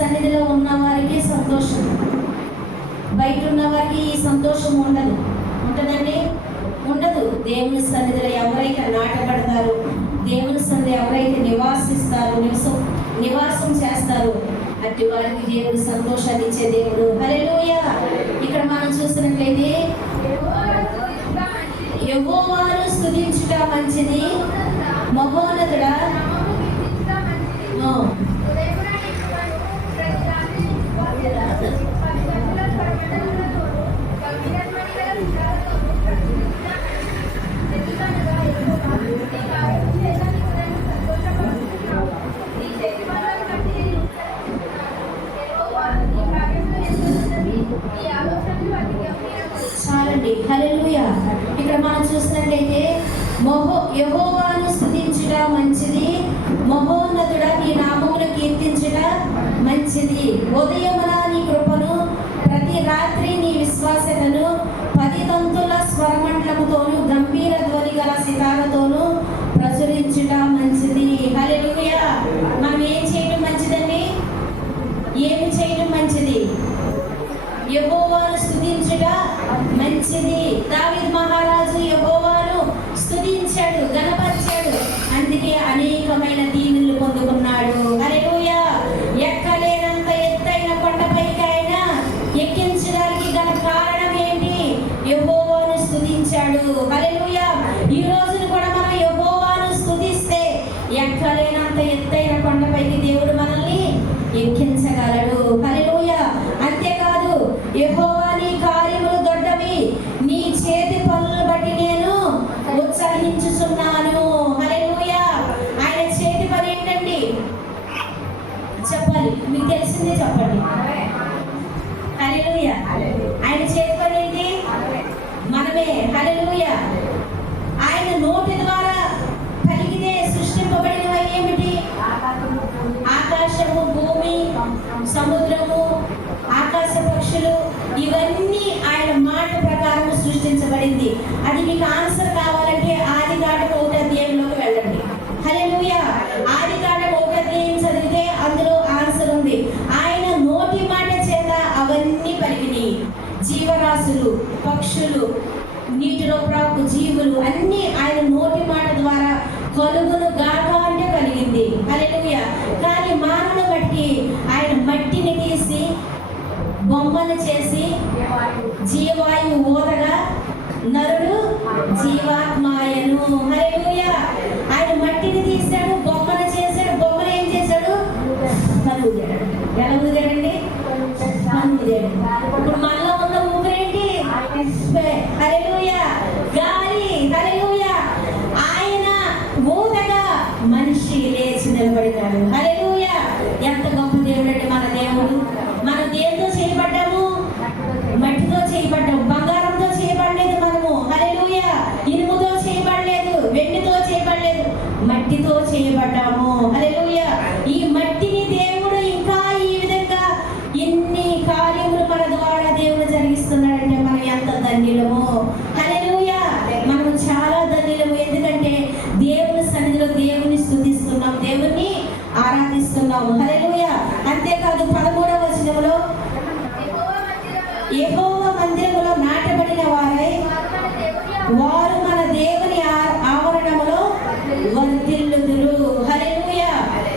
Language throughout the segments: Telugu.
సన్నిధిలో ఉన్న వారికి సంతోషం, బయట ఉన్న వారికి ఈ సంతోషం ఉండదు. ఉంటుందండి? ఉండదు. దేవుని సన్నిధిలో ఎవరైతే నాటబడతారో, దేవుని సన్నిధిలో ఎవరైతే నివాసం చేస్తారో అట్టి వారికి దేవుడు సంతోషాన్ని ఇచ్చే దేవుడు. హల్లెలూయా. ఇక్కడ మనం చూసినట్లయితే యెహోవాను స్తుతించుట మంచిది, మహోన్నతుడా చాలండి. హల్లెలూయా. ఇక్కడ మనం చూసినట్లయితే యెహోవాను స్తుతించుట మంచిది, మహోన్నతుడా నీ నామమును కీర్తించుట మంచిది. ఉదయమున నీ కృపను, ప్రతి రాత్రి నీ విశ్వాసతను 10 తంతుల స్వరమండలముతోను గంభీర ధ్వని గల సితారతోను ప్రచురించుట మంచిది. హల్లెలూయా. మనం ఏం చేయడం మంచిదండి? ఏమి చేయడం మంచిది? యెహోవాను స్తుతించుట మంచిది. దావీదు మహారాజు యెహోవాను స్తుతించాడు, గణపరిచాడు, అందుకే అనేకమైన దీవెనలు పొందుకున్నాడు. హల్లెలూయా. ఎక్కలేనంత ఎత్తైన కొండపైకి ఆయన ఎక్కించడానికి గల కారణం ఏంటి? యెహోవాను స్తుతించాడు. హల్లెలూయా. ఈ రోజున కూడా మనం యెహోవాను స్తుతిస్తే ఎక్కలేనంత ఎత్తైన కొండపైకి దేవుడు మనల్ని ఎక్కించగలడు. హల్లెలూయా. అంతేకాదు, యెహోవా నీ కార్యములు దొడ్డవి, నీ చేతి పనులను బట్టి నేను ఉత్సాహించుచున్నాను. హల్లెలూయా. ఆయన చేతి పని ఏంటండి? చెప్పాలి, మీకు తెలిసిందే చెప్పండి. హల్లెలూయా. ఆయన చేతి పని ఏంటి? మనమే. హల్లెలూయా. ఆయన నోటి ద్వారా కలిగితే సృష్టింపబడినవి ఏమిటి? ఆకాశము, భూమి, సముద్రము, ఆకాశ పక్షులు, ఇవన్నీ ఆయన మాట ప్రకారం సృష్టించబడింది. అది మీకు ఆన్సర్ కావాలంటే ఆదికాండం 1వ అధ్యాయంలోకి వెళ్ళండి. హల్లెలూయా. ఆదికాండం 1వ అధ్యాయం చదివితే అందులో ఆన్సర్ ఉంది. ఆయన నోటి మాట చేత అవన్నీ పలికినాయి. జీవరాశులు, పక్షులు, నీటిలో ప్రాకు జీవులు అన్నీ ఆయన నోటి మాట ద్వారా కలుగును గాక అంటే కలిగింది. హల్లెలూయా. కానీ మానవుని బట్టి ఆయన మట్టిని తీసి బొమ్మను చేసి జీవాయువు ఊదగా నరుడు జీవాత్మాయను. హల్లెలూయా. ఆయన మట్టిని తీశాడు, బొమ్మను చేశాడు. బొమ్మను ఏం చేశాడు? కలుగుదాడు. ఎలా ఊదాడండి? కలుగుదాడు. ఇప్పుడు మనలో ఉన్న ఊపిరేంటి? హల్లెలూయా. గాలి. హల్లెలూయా. ఆయన ఊదగా మనిషి లేచి నిలబడినాడు. హల్లెలూయా. ఎంత గొప్ప దేవుడు అండి మన దేవుడు. మనం దేంతో చేయబడ్డాము? మట్టితో చేయబడ్డాము. బంగారంతో చేయబడలేదు మనము. హల్లెలూయా. ఇనుముతో చేయబడలేదు, వెండితో చేయబడలేదు, మట్టితో చేయబడ్డాము. హల్లెలూయా. ఈ మట్టిని దేవుడు ఇంకా ఈ విధంగా ఇన్ని కార్యములు మన ద్వారా దేవుడు జరిగిస్తున్నాడంటే మనం ఎంత ధన్యులము. హల్లెలూయా. మనం చాలా ధన్యులము. ఎందుకంటే దేవుని సన్నిధిలో దేవుని స్తుతిస్తున్నాం, దేవుని ఆరాధిస్తున్నాము. హల్లెలూయా. అంతేకాదు 13వ వచనంలో యెహోవా మందిరములో నాటబడిన వారై వారు మన దేవుని ఆవరణములో వర్ధిల్లుదురు. హల్లెలూయా.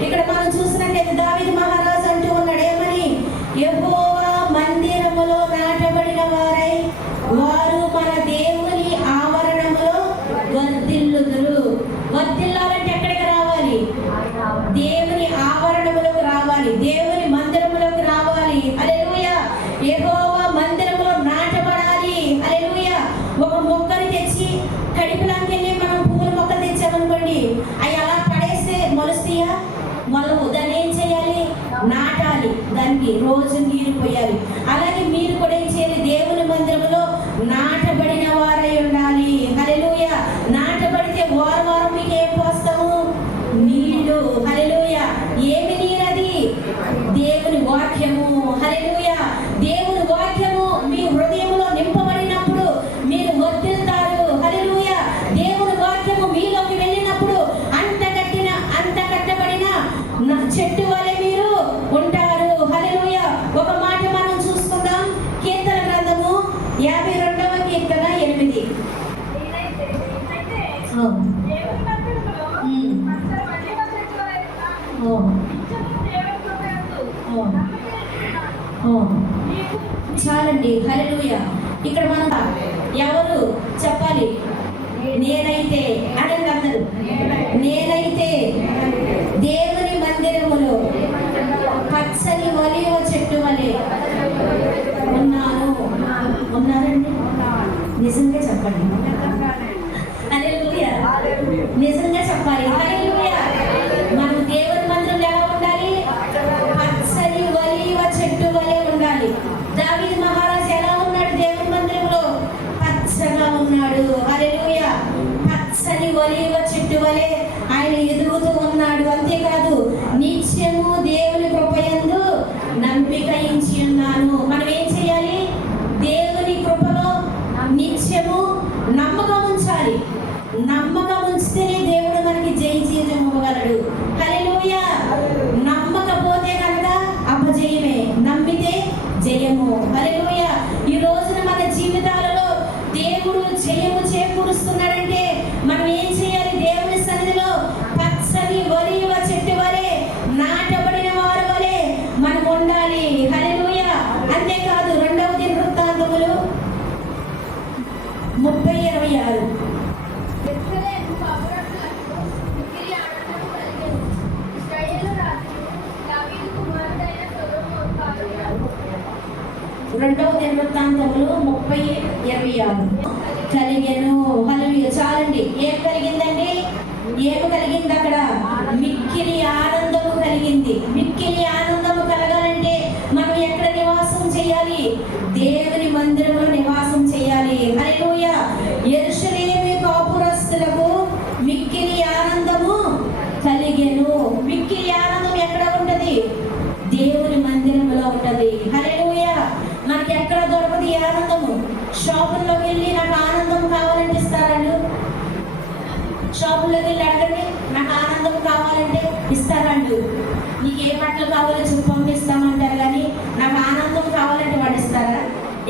ఇక్కడ మనం చూసినట్లయితే దావీదు మహారాజు అంటూ ఉన్నాడు ఏమని? యెహోవా మందిరములో నాటబడిన వారై వారు మన దేవుని ఆవరణములో వర్ధిల్లుదురు. వర్ధిల్లాలంటే ఎక్కడికి రావాలి? దేవుని ఆవరణములోకి రావాలి, దేవుని మందిరములోకి రావాలి. హల్లెలూయా. యెహోవా మందిరములో నాటబడాలి. హల్లెలూయా. ఒక మొక్కని తెచ్చి కడిపిలాకి వెళ్ళి మనం పువ్వుల మొక్క తెచ్చామనుకోండి, అవి అలా పడేస్తే మొలుస్తాయా? మొలవు. దాన్ని ఏం చేయాలి? నాటాలి. దానికి రోజు నీరు పోయాలి. అలాగే మీరు కూడా ఏం చేయాలి? దేవుని మందిరములో నాటబడిన వారై ఉండాలి. హల్లెలూయా. నాటబడితే వారం మీకు ఏం పోస్తాము? నీళ్లు. హల్లెలూయా. ఏమి నీరది? దేవుని వాక్యము. హల్లెలూయా. దేవుని వాక్యము మీ హృదయంలో నింపబడినప్పుడు మీరు వర్ధిల్లుతారు. హల్లెలూయా. దేవుని వాక్యము మీలోకి వెళ్ళినప్పుడు అంతకట్టబడిన చెట్టు వలె మీరు ఉంటారు. చాలండి. హల్లెలూయా. ఇక్కడ మనం ఎవరు చెప్పాలి? నేనైతే అనండి అందరూ. నేనైతే దేవుని మందిరములో పచ్చని ఒలీవ చెట్టు వలె ఉన్నాను. ఉన్నారండి? నిజంగా చెప్పండి. హల్లెలూయా. నిజంగా చెప్పాలి. హల్లెలూయా. మనం దేవుని మందిరంలో ఎలా ఉండాలి? పచ్చని ఒలీవ చెట్టు వలె ఉండాలి. దావీదు మహారాజు ఎలా ఉన్నాడు? దేవుని మందిరంలో పచ్చగా ఉన్నాడు. హల్లెలూయా. పచ్చని ఒలీవ చెట్టు వలె ఆయన ఎదుగుతూ ఉన్నాడు. అంతేకాదు, నిత్యము దేవుని కృపయందు నమ్మిక ఉంచి ఉన్నాను. మనం ఏం చేయాలి? దేవుని కృపలో నిత్యము నమ్మకం ఉంచాలి. నమ్మకం ఉంచితేనే దేవుడు మనకి జయ జీవితం ఇవ్వగలడు. హల్లెలూయా. నమ్మకపోతే కనుక అపజయమే, నమ్మితే జయము. హల్లెలూయా. ఈ రోజున మన జీవితాలలో దేవుడు జయము చేకూరుస్తున్నాడంటే మనం ఏం చేయాలి? దేవుని సన్నిధిలో పచ్చని ఒలీవ చెట్టు వలె, నాటబడిన వారి వలె మనం ఉండాలి. హల్లెలూయా. అంతేకాదు, 2వ దినవృత్తాంతములు 30:26. 2వ దినవృత్తాంతములు 30:26 కలిగెను. హల్లెలూయా. చాలండి. ఏం కలిగిందండి? ఏమి కలిగింది అక్కడ? మిక్కిలి ఆనందము కలిగింది. మిక్కిలి ఆనందము కలగాలంటే మనం ఎక్కడ నివాసం చేయాలి? దేవుని మందిరంలో నివాసం చేయాలి. హల్లెలూయా. యెరూషలేము కాపురస్తులకు మిక్కిలి ఆనందము కలిగెను. మిక్కిలి ఆనందం ఎక్కడ ఉంటది? దేవుని మందిరంలో ఉంటది. హల్లెలూయా. మనకి ఎక్కడ దొరకదు ఈ ఆనందము? షాపుల్లోకి వెళ్ళి నాకు ఆనందం కావాలంటే ఇస్తారాళ్ళు? షాపుల్లోకి వెళ్ళి అడగండి, నాకు ఆనందం కావాలంటే ఇస్తారాళ్ళు? నీకు ఏ బట్టలు కావాలో చెప్పి పంపిస్తామంటారు, కానీ నాకు ఆనందం కావాలంటే వాడు ఇస్తారా?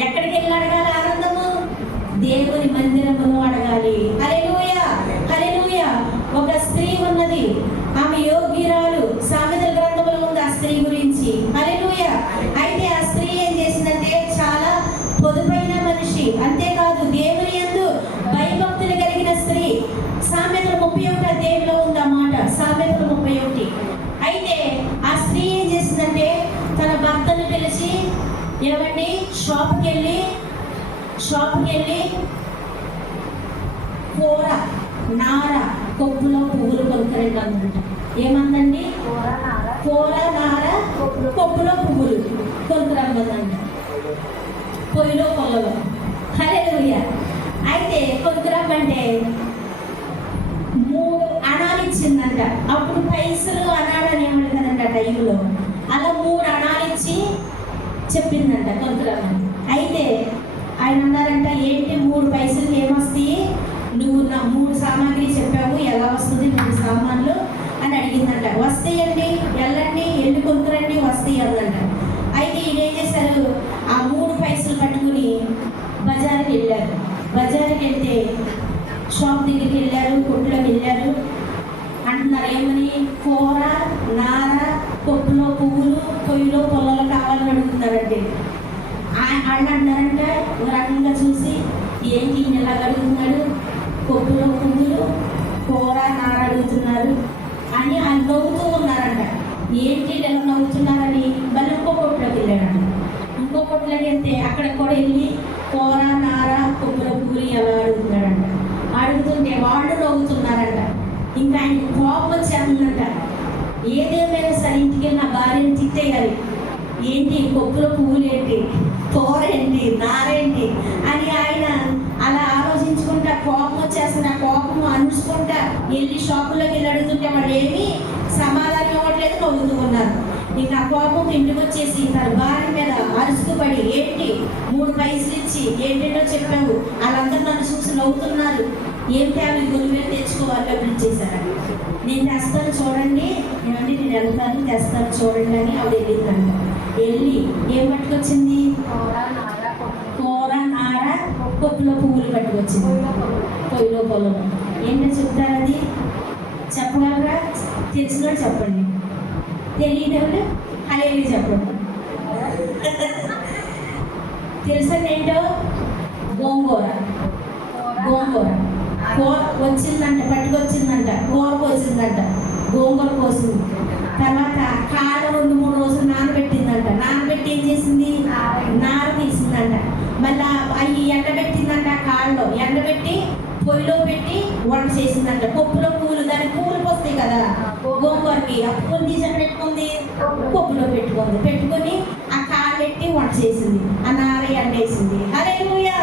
ఎక్కడికి వెళ్ళి అడగాలి ఆనందము? దేవుని మందిరములో అడగాలి. హల్లెలూయా. హల్లెలూయా. ఒక స్త్రీ ఉన్నది, ఆమె యోగ్యురాలు. సామెతల గ్రంథంలో ఉంది ఆ స్త్రీ గురించి. హల్లెలూయా. అయితే ఆ స్త్రీ ఏం చేసిందంటే చాలా పొదుపైన మనిషి. అంతేకాదు, దేవుని యందు భయభక్తులు కలిగిన స్త్రీ. సామెతలు 31 అధ్యాయంలో ఉంది ఆ మాట. సామెతలు 31. అయితే ఆ స్త్రీ ఏం చేసిందంటే తన భర్తను పిలిచి, ఏమండి, షాప్కి వెళ్ళి కూర, నార, కొప్పులో పువ్వులు కొనుక్కరండి అన్నమాట. ఏమందండి? కూర, నార, కొప్పులో పువ్వులు కొనుక్కరమ్మందంట. పొయ్యిలో పొలలో. హల్లెలూయా. అయితే కొనుక్కరమ్మంటే 3 అణాలు ఇచ్చిందంట. అప్పుడు పైసలు అనాడని ఏమని కదంట టైంలో. అలా 3 అణాలు ఇచ్చి చెప్పిందంట కొనుక్కరమ్మని. అయితే ఆయన అన్నారంట, ఏంటి 3 పైసలు ఏమొస్తాయి? నువ్వు నా 3 సామాగ్రి చెప్పావు, ఎలా వస్తుంది 3 సామాన్లు అని అడిగిందంట. వస్తాయండి, వెళ్ళండి, వెళ్ళి కొనుక్కురండి, వస్తాయి అందంట. అయితే ఈయన ఏం చేశారు? ఆ 3 పైసలు పట్టుకుని బజారుకి వెళ్ళారు. బజారుకి వెళ్తే షాప్ దగ్గరికి వెళ్ళారు, కొట్టులోకి వెళ్ళారు. అంటున్నారు ఏమని? కూర, నార, కొప్పులో పువ్వులు, పొయ్యిలో పొలాలు కావాలని అడుగుతున్నారంటే వాళ్ళు అంటున్నారంటే ఒక రకంగా చూసి, ఏంటి ఈయన ఎలా అడుగుతున్నాడు? కొప్పులో పువ్వులు, కూర, నార అడుగుతున్నారు అని ఆయన నవ్వుతూ ఉన్నారంట. ఏంటి ఇలా నవ్వుతున్నారని మళ్ళీ ఇంకో కొట్టులోకి వెళ్ళాడంట. ఇంకో కొట్టులోకి వెళ్తే అక్కడ కూడా వెళ్ళి కూర, నార, కొప్పులో పువ్వులు ఎలా అడుగుతున్నాడంట. అడుగుతుంటే వాళ్ళు నవ్వుతున్నారంట. ఇంకా ఆయనకు కోపం వచ్చేస్తుందంట. ఏదేమైనా సరే ఇంటికి నా భార్యను తిట్టేయాలి. ఏంటి కొప్పులో పువ్వులు ఏంటి, కూర ఏంటి, నారేంటి అని ఆయన అలా ఆలోచించుకుంటా కోపం వచ్చేస్తున్న కోపం అనుకుంటా వెళ్ళి షాపుల్లోకి వెళ్ళి అడుగుతుంటే వాళ్ళు ఏమీ సమాధానం ఇవ్వట్లేదు, నవ్వుతూ ఉన్నారు. ఇంకా కోపం ఇంటికి వచ్చేసి తన భార్య మీద అరుచుకుపడి, ఏంటి 3 పైసలు ఇచ్చి ఏంటంటో చెప్పావు, వాళ్ళందరూ నన్ను చూసి నవ్వుతున్నారు, ఏం తేవాలి, గొలువేలు తెచ్చుకోవాలి, డబ్బులు ఇచ్చేసారండి. నేను తెస్తాను చూడండి, ఏమంటే నేను వెళ్తాను తెస్తాను చూడండి అని ఆవిడ వెళ్ళిందంట. వెళ్ళి ఏం పట్టుకొచ్చింది? కూర, నార, కొప్పులో పువ్వులు పట్టుకొచ్చింది. పొయ్యిలో పొలం ఏంటో చెప్తారు, అది చెప్పగలరా? తెలిసిన చెప్పండి, తెలియనప్పుడు హల్లెలూయా చెప్పండి. తెలుసండి ఏంటో? గోంగూర. గోంగూర వచ్చిందంట, పట్టుకొచ్చిందంట, కూరకు వచ్చిందంట, గోంగూర కోసింది. తర్వాత కాడ 2-3 రోజులు నానబెట్టిందంట. నానబెట్టి ఏం చేసింది? నార తీసిందంట. మళ్ళీ అవి ఎండబెట్టిందంట. కాళ్ళలో ఎండబెట్టి పొయ్యిలో పెట్టి వంట చేసిందంట. పప్పులో పూలు, దానికి పూలు పోస్తాయి కదా గోంగూరకి, ఆ పూలు తీసి పెట్టుకుంది, పప్పులో పెట్టుకొని ఆ కాళ్ళు పెట్టి వంట చేసింది. ఆ నార ఎండేసింది. హల్లెలూయా.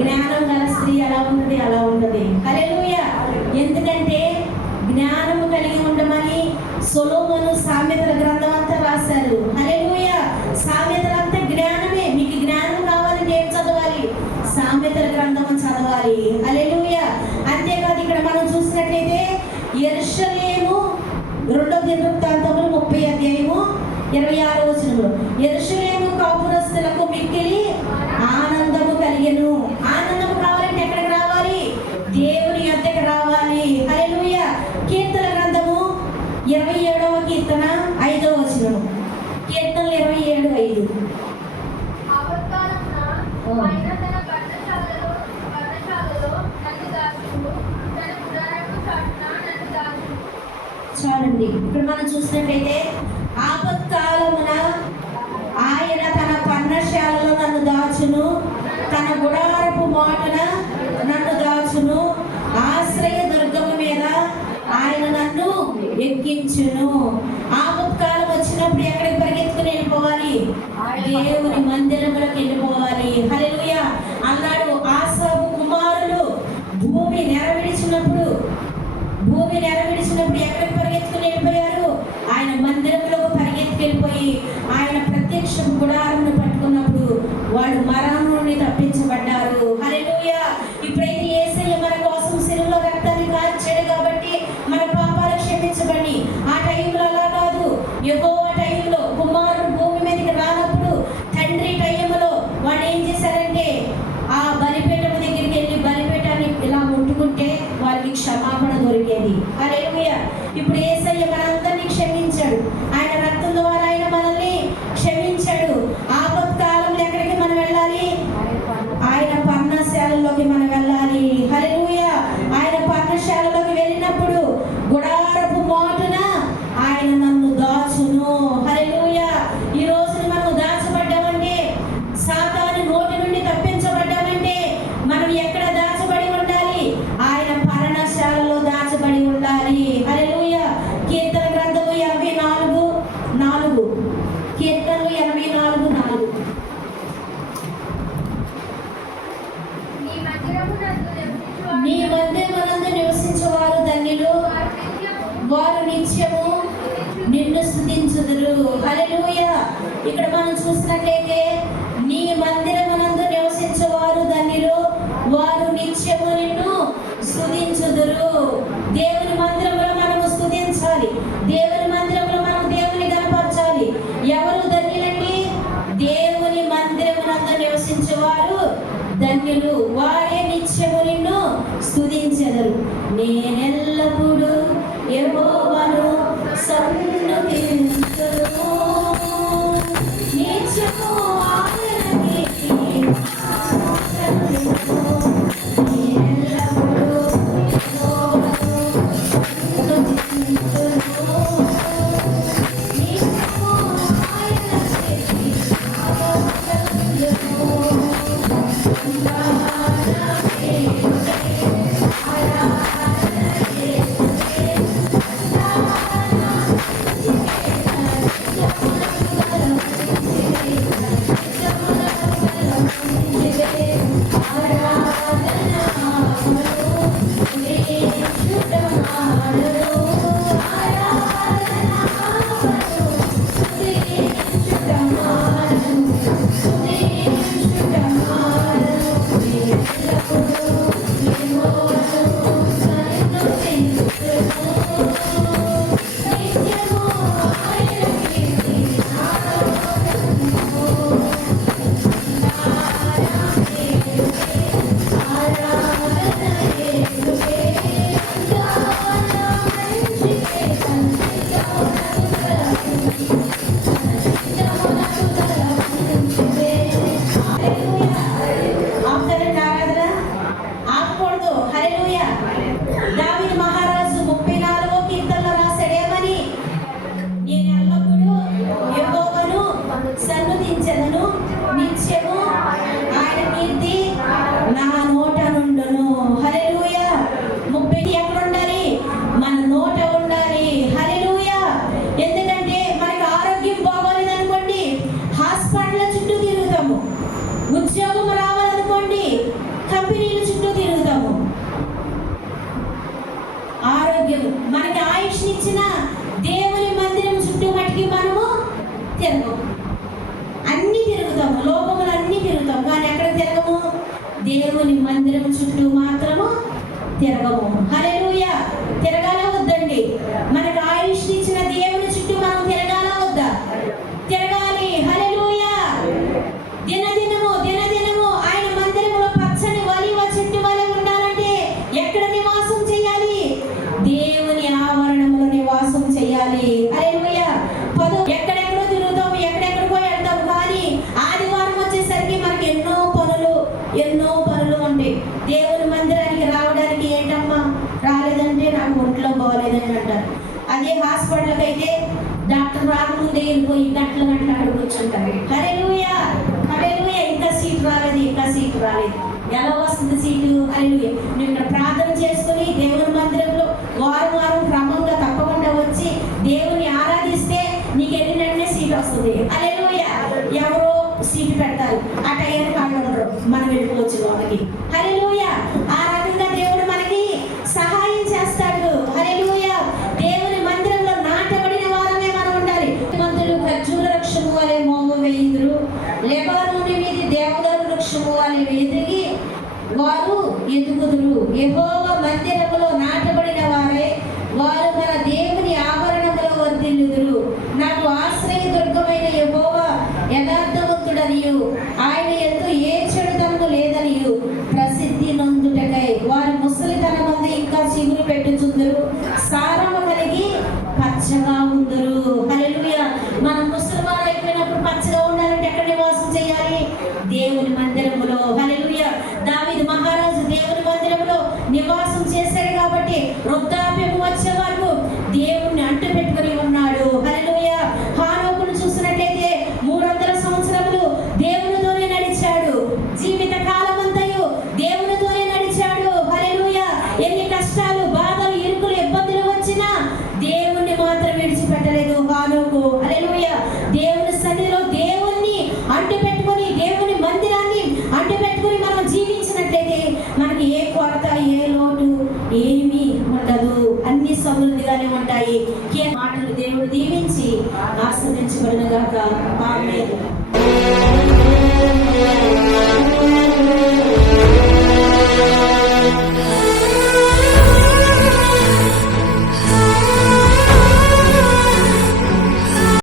జ్ఞానం గల స్త్రీ ఎలా ఉన్నది? అలా ఉన్నది. హల్లెలూయా. ఎందుకంటే జ్ఞానము కలిగి ఉండమని సొలొమోను సామెతల గ్రంథం అంతా రాశారు. హల్లెలూయా. సామెతలంతా జ్ఞానమే. మీకు జ్ఞానం కావాలంటే ఏం చదవాలి? సామెతల గ్రంథం చదవాలి. హల్లెలూయా. అంతేకాదు, ఇక్కడ మనం చూసినట్లయితే యెరూషలేము 2వ దినవృత్తాంతములు 30వ అధ్యాయము 26వ వచనంలో యెరూషలేము కాపురస్తులకు మిక్కిలి ఆనందము కలిగెను. ఆనందము కావాలంటే ఎక్కడికి రావాలి? దేవుని యొద్దకు రావాలి. హల్లెలూయా. కీర్తన గ్రంథము 27వ కీర్తన 5వ వచనము. కీర్తనలు 27:5. చాలండి. ఇప్పుడు మనం చూసినట్లయితే ఆపత్కాలమున ఆయన తన పర్ణశాలలో నన్ను దాచును, తన గుడారపు మాటన నన్ను దాచును, ఆశ్రయ దుర్గము మీద ఆయన నన్ను ఎక్కించును. ఆపత్కాలం వచ్చినప్పుడు ఎక్కడికి పరిగెత్తుకుని వెళ్ళిపోవాలి? దేవుని మందిరములకు వెళ్ళిపోవాలి. హల్లెలూయా. అన్నాడు ఆసాపు కుమారులు భూమి నెరవేర్చినప్పుడు ఎక్కడికి పరిగెత్తుకుని వెళ్ళిపోయారు? ఆయన మందిరంలోకి పరిగెత్తుకెళ్ళిపోయి ఆయన ప్రత్యక్ష గుడారమును పట్టుకున్నప్పుడు వాళ్ళు మరణం నుండి తప్పించబడ్డారు. హల్లెలూయా. ఇప్పుడైతే యేసయ్య మన కోసం శిలువలో రక్తాన్ని కార్చాడు కాబట్టి మన పాపాలు క్షమించబడి, ఆ టైంలో అలా కాదు. యెహోవా టైంలో కుమారుడు భూమి మీదకి రానప్పుడు తండ్రి టైంలో వాడు ఏం చేశారంటే ఆ బలిపీఠం దగ్గరికి వెళ్ళి బలిపీఠాన్ని ఇలా ముట్టుకుంటే వారికి క్షమాపణ దొరికేది. హల్లెలూయా. ఇప్పుడు యేసయ్య మనందరినీ క్షమించాడు. ఆయన రక్తం ద్వారా ఆయన మనల్ని క్షమించాడు. ఆపత్కాలంలో ఎక్కడికి మనం వెళ్ళాలి? ఆయన పర్ణశాలలోకి మనం వెళ్ళాలి. హల్లెలూయా. ఆయన పర్ణశాలలోకి వెళ్ళినప్పుడు గుడారపు మాటున ఆయన నన్ను దాచును. హల్లెలూయా. ఈ రోజు మనం దాచబడ్డామంటే, సాతాను నోటి నుండి తప్పించబడ్డామంటే మనం ఎక్కడ దాచబడి ఉండాలి? ఆయన పర్ణశాలలో దాచబడి ఉండాలి. హల్లెలూయా. కీర్తన గ్రంథము 84:4. కీర్తనలు 84:4. నీ మందిరమునందు నివసించువారు ధన్యులు, వారు నిత్యము నిన్ను స్తుతించుదురు. హల్లెలూయా. ఇక్కడ మనం చూసినట్లయితే నీ మందిరమునందు నివసించువారు ధన్యులు, వారు నిత్యము నిన్ను స్తుతించుదురు. దేవుని మందిరంలో మనము స్తుతించాలి. దేవుని మందిరంలో మనం దేవుని కనపరచాలి. ఎవరు ధన్యులండి? దేవుని మందిరమునందు నివసించేవారు ధన్యులు, వారే నిత్యము నిన్ను స్తుతించెదరు. నేనెల్లప్పుడూ యెహోవాను సన్నుతింతును, నిత్యము ఆయనకే తిరగము. హల్లెలూయా. తిరగాల వద్దండి? మనకు ఆయుష్ ఇచ్చిన దేవుని చుట్టూ మనం తిరగాల వద్దా? తిరగాలి. హల్లెలూయా. దినదినము ఆయన మందిరంలో పచ్చని ఒలీవ చెట్టు వలె ఉండాలంటే ఎక్కడ నివాసం చేయాలి? దేవుని ఆవరణంలో నివాసం చేయాలి. హల్లెలూయా. ఎక్కడెక్కడో తిరుగుతాం, ఎక్కడెక్కడికో వెళ్తాం, కానీ ఆదివారం వచ్చేసరికి మనకి ఎన్నో పనులు ఉంటాయి. దేవుని మందిరానికి రావడానికి ఏంటమ్మా రాలేదంటే నాకు ఒంట్లో బాగోలేదని అంటారు. అదే హాస్పిటల్కి అయితే డాక్టర్ రాకముందే వెళ్ళిపోయి గంటలు అక్కడ కూర్చుంటారు. హల్లెలూయా. ఇంకా సీట్ రాలేదు. ఎలా వస్తుంది సీటు? హల్లెలూయా. నువ్వు ఇక్కడ ప్రార్థన చేసుకుని దేవుని మందిరంలో వారం క్రమంగా తప్పకుండా వచ్చి దేవుని ఆరాధిస్తే నీకు వెళ్ళినట్టే సీట్ వస్తుంది. హల్లెలూయా. ఎవరో సీటు పెడతారు, ఆ టైంకి వాళ్ళు ఉండరు, మనం వెళ్ళిపోవచ్చు లోనికి. హల్లెలూయా. ఆ రకంగా దేవుడు మనకి సహాయం చేస్తాడు. హల్లెలూయా. దేవుని మందిరంలో నాటబడిన వారమే మనం ఉండాలి. మందులు ఖర్జూర వృక్షము వలె మోము వేయుదురు, లెబానోను మీది దేవదారు వృక్షము వలె ఎదిగి వారు ఎదుగుదురు. యెహోవా మందిరములో నాటబడిన వారే వారు మన దేవుని ఆవరణములో వర్ధిల్లుదురు. నాకు ఆశ్రయ దుర్గమైన యెహోవా యథార్థవంతుడనియు ఆయన యందు ఏ చెడుతనము లేదనియు ప్రసిద్ధి నొందుటకై వారి ముసలితనమందు ఇంకా చిగురు పెట్టుచుందురు, సారము కలిగి పచ్చగా ఉందురు. హల్లెలూయా. మనం ముసలివారు అయిపోయినప్పుడు పచ్చగా ఉండాలంటే ఎక్కడ నివాసం చేయాలి? దేవుని మందిరములో. హల్లెలూయా. దావీదు మహారాజు దేవుని మందిరంలో నివాసం చేశాడు కాబట్టి వృద్ధాప్యము వచ్చే వరకు దేవుణ్ణి అంటు పెట్టుకుని ఉన్నాడు. హల్లెలూయా. హానోకును చూసినట్లయితే 300 సంవత్సరములు దేవునితోనే నడిచాడు. జీవిత కాలమంతయు దేవునితోనే నడిచాడు. హల్లెలూయా. ఎన్ని కష్టాలు, బాధలు, ఇరుకులు, ఇబ్బందులు వచ్చినా దేవుణ్ణి మాత్రం విడిచిపెట్టలేదు హానోకు. హల్లెలూయా. దేవుని సన్నిధిలో దేవుణ్ణి అంటు పెట్టుకొని దేవుని మందిరాన్ని అంటు పెట్టుకొని మనం జీవించినట్లయితే మనకి ఏ కొరత, ఏ లోటు ఏమీ ఉండదు. అన్ని సమృద్ధిగానే ఉంటాయి. ఏ మాటలు దేవుడు దీవించి ఆశీర్వదించబడును గాక. ఆమేన్.